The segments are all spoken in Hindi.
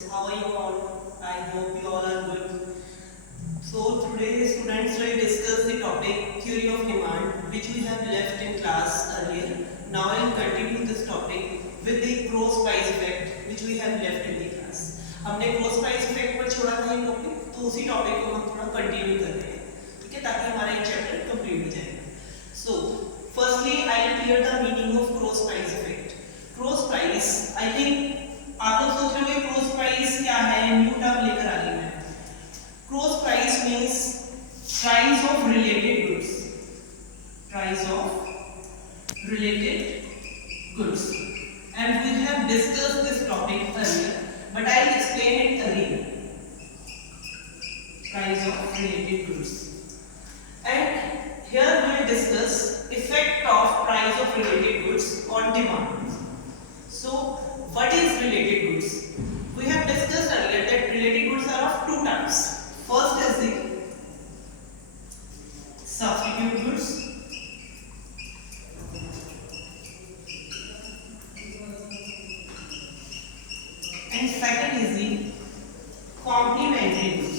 How are you all? I hope you all are good. So today students will discuss the topic theory of demand which we have left in class earlier. Now I will continue this topic with the cross price effect which we have left in the class. हमने cross price effect पर छोड़ा था ये टॉपिक, तो उसी टॉपिक को हम थोड़ा कंटिन्यू करते हैं, ठीक है, ताकि हमारा ये चैप्टर कंप्लीट हो जाए. So firstly I will clear the meaning of cross price effect. Cross price, I think आप लोग सोच रहे हो क्रॉस प्राइस क्या है, न्यू टर्म लेकर आ गई मैं. Cross price means price of related goods, price of related goods, and we have discussed this topic earlier but I will explain it again. Price of related goods, and here we will discuss effect of price of related goods on demand. So what is related goods? We have discussed earlier that related goods are of two types. First is the substitute goods, and second is the complementary goods.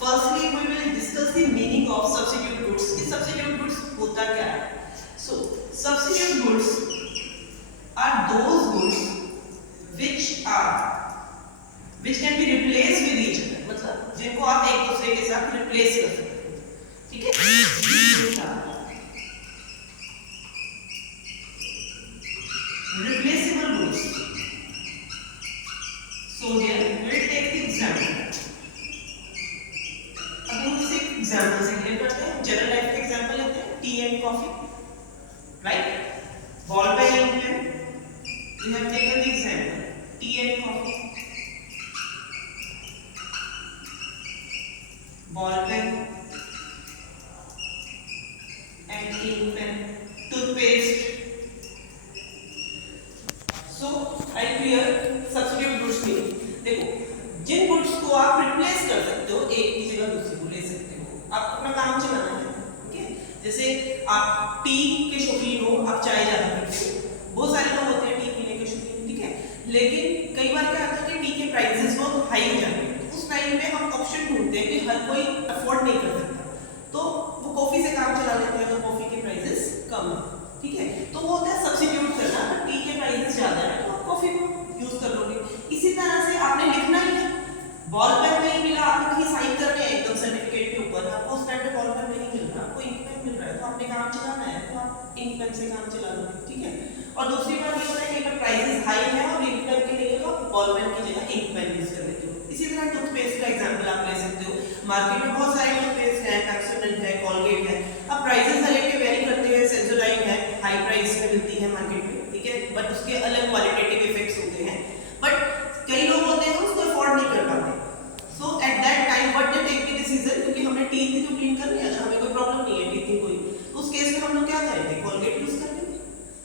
Firstly, we will discuss the meaning of substitute goods. कि substitute goods होता क्या है? So, substitute goods are those goods which can be replaced with each other. मतलब जिनको आप एक दूसरे के साथ replace कर सकते हो, ठीक है? Replaceable goods. So here we will take the example. Example से क्लियर करते हैं. जनरल लाइफ के एग्जाम्पल लेते हैं, tea and coffee, right. Ball pen and pen, we have taken the example tea and coffee. Ball pen and ink pen, toothpaste. So I clear substitute goods में देखो, जिन गुड्स को आप रिप्लेस कर सकते हो, एक की जगह दूसरी को ले सकते हो, आप अपना काम चलाना है, ठीक है. जैसे आप टी के शौकीन हो, आप चाय ज्यादा पीते हो, बहुत सारे लोग होते हैं टी पीने के शौकीन, ठीक है. लेकिन कई बार क्या होता है कि टी के प्राइसेस बहुत हाई हो जाते हैं, तो उस टाइम पे हम ऑप्शन ढूंढते हैं कि हर कोई अफोर्ड नहीं कर सकता, तो वो कॉफी से काम चला लेते हैं, तो कॉफी के प्राइसेस कम है, ठीक है. तो वो होता है सब्स्टिट्यूट करना. टी के प्राइसेस ज्यादा है तो आप कॉफी को यूज कर लोगे. इसी तरह से आपने लिखना ही है, बॉल पेन नहीं मिला, आपको कहीं साइन करने हैं एकदम सर्टिफिकेट के ऊपर, आपको उस टाइम पे बॉल पेन नहीं मिल रहा, आपको इंक पेन मिल रहा है, तो आपने काम चलाना है, तो आप इंक पेन से काम चला लो, ठीक है. और दूसरी बात ये होता है कि अगर प्राइसेस हाई है और इंक पेन के लिए तो बॉल पेन की जगह इंक पेन यूज कर लेते हो. इसी तरह टूथपेस्ट का एग्जांपल आप ले सकते हो. मार्केट में बहुत सारे टूथपेस्ट हैं, पेप्सोडेंट है, कोलगेट है. अब प्राइसेस हर एक के वेरी करते हैं. सेंसोडाइन है, हाई प्राइस में मिलती है मार्केट में, ठीक है, बट उसके अलग क्वालिटेटिव इफेक्ट्स होते हैं. बट कई लोग होते हैं उसको अफोर्ड नहीं कर पाते. So at that time what they take the decision, क्योंकि हमने टीथ ही तो क्लीन करनी है, अगर हमें कोई प्रॉब्लम नहीं है टीथ में कोई, तो उस केस में हम लोग क्या करेंगे, कोलगेट यूज करेंगे,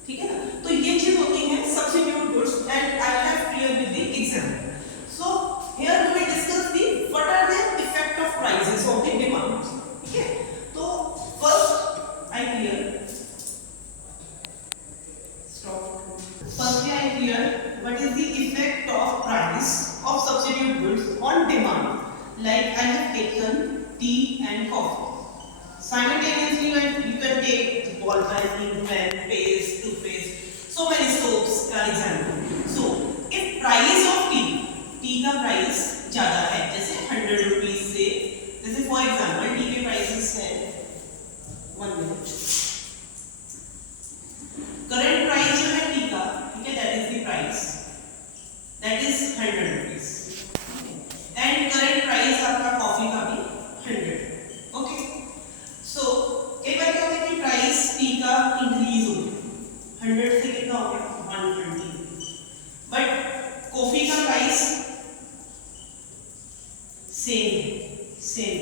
ठीक है ना. तो ये चीज होती है substitute goods, and I have clear with the example. So here we will discuss the what are the effect of prices on the demand, ठीक है. तो first I clear Firstly, I clear what is the effect of price of substitute goods on demand. Like I have taken tea and coffee. Simultaneously, you can take ball pen, ink pen, paste, toothpaste, so many soaps, for example. So, if price of tea का price ज़्यादा है, जैसे 100 rupees से, जैसे for example tea के prices है 1 minute. Current price जो है टी का, ठीक है, that is the price, that is 100 rupees, and current price आपका कॉफी का भी 100, ओके. सो एक बार क्या होता है कि प्राइस टी का इंक्रीज हो गया, 100 से कितना हो गया 120, बट कॉफी का प्राइस सेम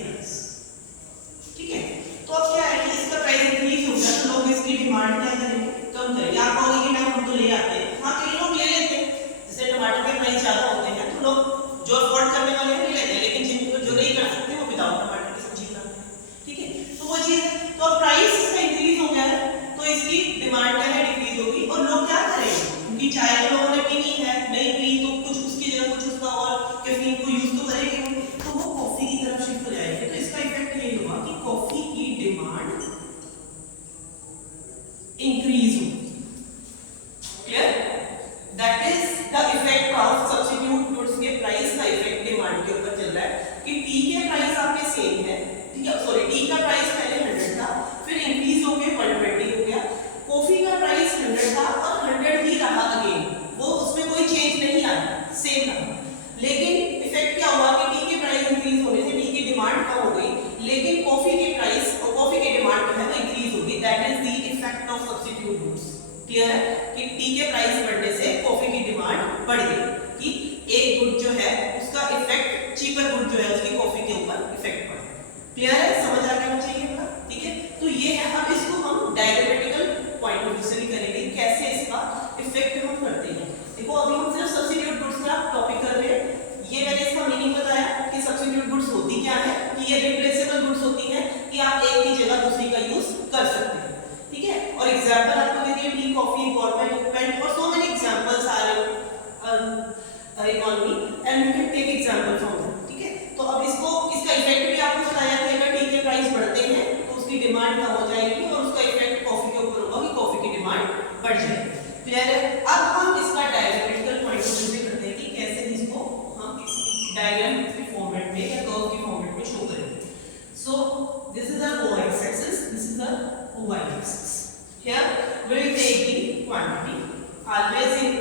प्राइस, ठीक है. तो अब क्या है कि इसका प्राइस इंक्रीज हो गया, तो लोग इसकी डिमांड क्या करेंगे, कम करेंगे. आप कहोगे कि मैम हम तो ले आते हैं, हाँ कई लोग ले लेते हैं, जैसे टमाटर के प्राइस ज्यादा होते हैं तो लोग जो अफोर्ड करने वाले हैं ले लेते हैं, लेकिन जिनको जो नहीं कर सकते वो विदाउट टमाटर की सब्जी बनाते हैं, ठीक है. तो वो चीज, तो प्राइस क्लियर है कि टी के प्राइस बढ़ने से कॉफी की डिमांड बढ़ गई, कि एक गुड जो है उसका इफेक्ट चीपर गुड जो है उसकी कॉफी के ऊपर इफेक्ट पड़ा। क्लियर है, समझ आ गया चाहिए, ठीक है। तो ये है, अब इसको हम डायग्रामेटिकल पॉइंट ऑफ व्यू से भी करेंगे कैसे इसका इफेक्ट हम करते हैं। देखो अभी हम सिर्फ सब्स्टिट्यूट गुड्स का टॉपिक कर रहे हैं, ये मैंने इसका मीनिंग बताया कि सब्स्टिट्यूट गुड्स होती क्या है, कि ये रिप्लेसेबल गुड्स होती है, कि आप एक की जगह दूसरी का यूज कर सकते हैं, ठीक है। और एग्जांपल आपको दे दिए टी, कॉफी, बॉटल, इक्विपमेंट और so many examples are economy and you can take example from that, ठीक है। तो अब इसको इसका इफेक्ट भी आपको बताया कि अगर टी के प्राइस बढ़ते हैं तो उसकी डिमांड कम हो जाएगी और उसका इफेक्ट कॉफी के ऊपर होगा कि कॉफी की डिमांड बढ़ जाएगी। क्लियर है। अब हम इसका डायग्रामेटिकल पॉइंट ऑफ व्यू से करते हैं कि कैसे इसको हम इस डायग्राम के फॉर्मेट में या कर्व के फॉर्मेट में शो करेंगे। So this is our x axis, this is the y axis. Here we will take the quantity always in